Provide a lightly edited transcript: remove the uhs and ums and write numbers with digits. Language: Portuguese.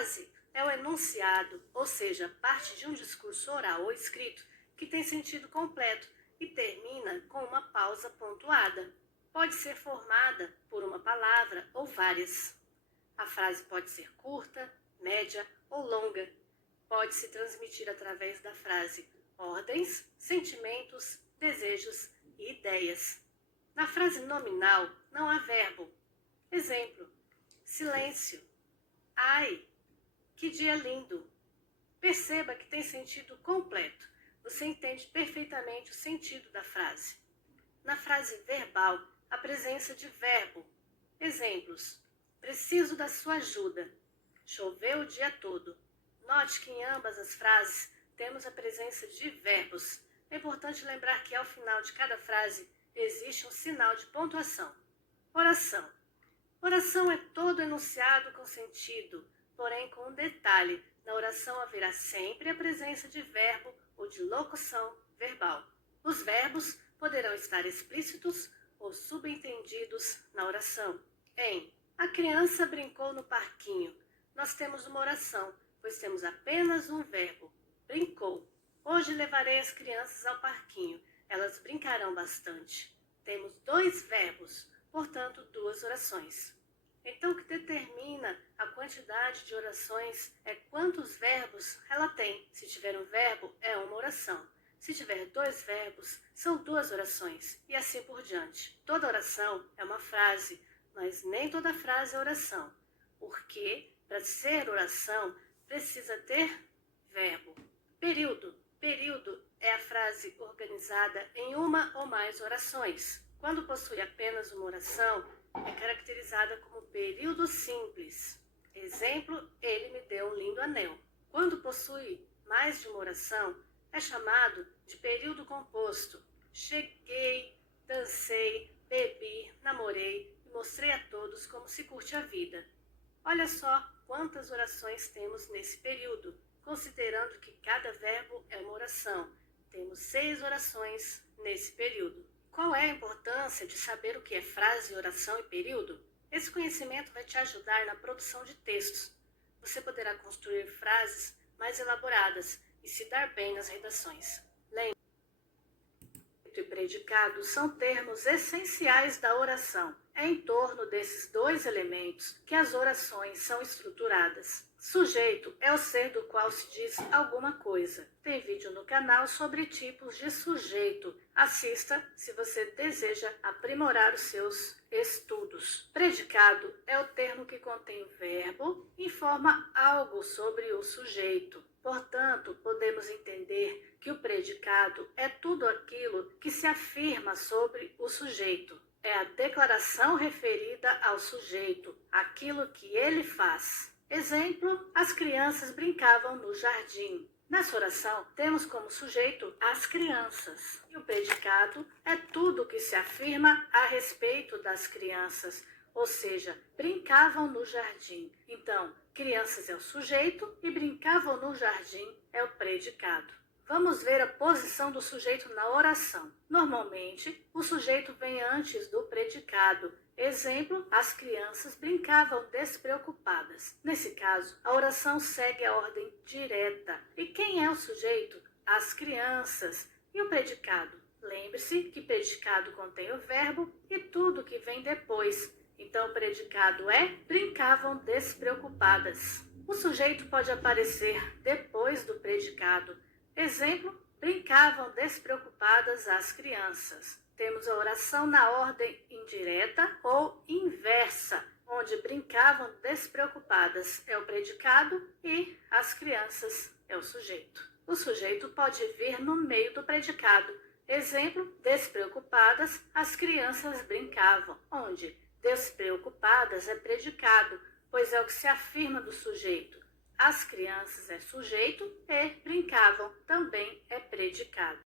frase é o enunciado, ou seja, parte de um discurso oral ou escrito que tem sentido completo e termina com uma pausa pontuada. Pode ser formada por uma palavra ou várias. A frase pode ser curta, média ou longa. Pode se transmitir através da frase ordens, sentimentos, desejos e ideias. Na frase nominal não há verbo. Exemplo: silêncio. Ai, que dia lindo! Perceba que tem sentido completo. Você entende perfeitamente o sentido da frase. Na frase verbal, a presença de verbo. Exemplos: preciso da sua ajuda. Choveu o dia todo. Note que em ambas as frases temos a presença de verbos. É importante lembrar que ao final de cada frase existe um sinal de pontuação. Oração. Oração é todo enunciado com sentido, porém com um detalhe: na oração haverá sempre a presença de verbo ou de locução verbal. Os verbos poderão estar explícitos ou subentendidos na oração. A criança brincou no parquinho. Nós temos uma oração, pois temos apenas um verbo, brincou. Hoje levarei as crianças ao parquinho. Elas brincarão bastante. Temos dois verbos, portanto, duas orações. Então, o que determina a quantidade de orações é quantos verbos ela tem. Se tiver um verbo, é uma oração. Se tiver dois verbos, são duas orações, e assim por diante. Toda oração é uma frase, mas nem toda frase é oração, porque para ser oração precisa ter verbo. Período. Período é a frase organizada em uma ou mais orações. Quando possui apenas uma oração, é caracterizada como período simples. Exemplo: ele me deu um lindo anel. Quando possui mais de uma oração, é chamado de período composto. Cheguei, dancei, bebi, namorei e mostrei a todos como se curte a vida. Olha só quantas orações temos nesse período, considerando que cada verbo é uma oração. Temos 6 orações nesse período. Qual é a importância de saber o que é frase, oração e período? Esse conhecimento vai te ajudar na produção de textos. Você poderá construir frases mais elaboradas e se dar bem nas redações. Lembre, e predicado são termos essenciais da oração. É em torno desses dois elementos que as orações são estruturadas. Sujeito é o ser do qual se diz alguma coisa. Tem vídeo no canal sobre tipos de sujeito. Assista se você deseja aprimorar os seus estudos. Predicado é o termo que contém o verbo e informa algo sobre o sujeito. Portanto, podemos entender que o predicado é tudo aquilo que se afirma sobre o sujeito. É a declaração referida ao sujeito, aquilo que ele faz. Exemplo: as crianças brincavam no jardim. Nessa oração, temos como sujeito as crianças. E o predicado é tudo que se afirma a respeito das crianças, ou seja, brincavam no jardim. Então, crianças é o sujeito e brincavam no jardim é o predicado. Vamos ver a posição do sujeito na oração. Normalmente, o sujeito vem antes do predicado. Exemplo: as crianças brincavam despreocupadas. Nesse caso, a oração segue a ordem direta. E quem é o sujeito? As crianças. E o predicado? Lembre-se que predicado contém o verbo e tudo que vem depois. Então, o predicado é brincavam despreocupadas. O sujeito pode aparecer depois do predicado. Exemplo: brincavam despreocupadas as crianças. Temos a oração na ordem indireta ou inversa, onde brincavam despreocupadas é o predicado e as crianças é o sujeito. O sujeito pode vir no meio do predicado. Exemplo: despreocupadas as crianças brincavam, onde despreocupadas é predicado, pois é o que se afirma do sujeito. As crianças é sujeito e brincavam também é predicado.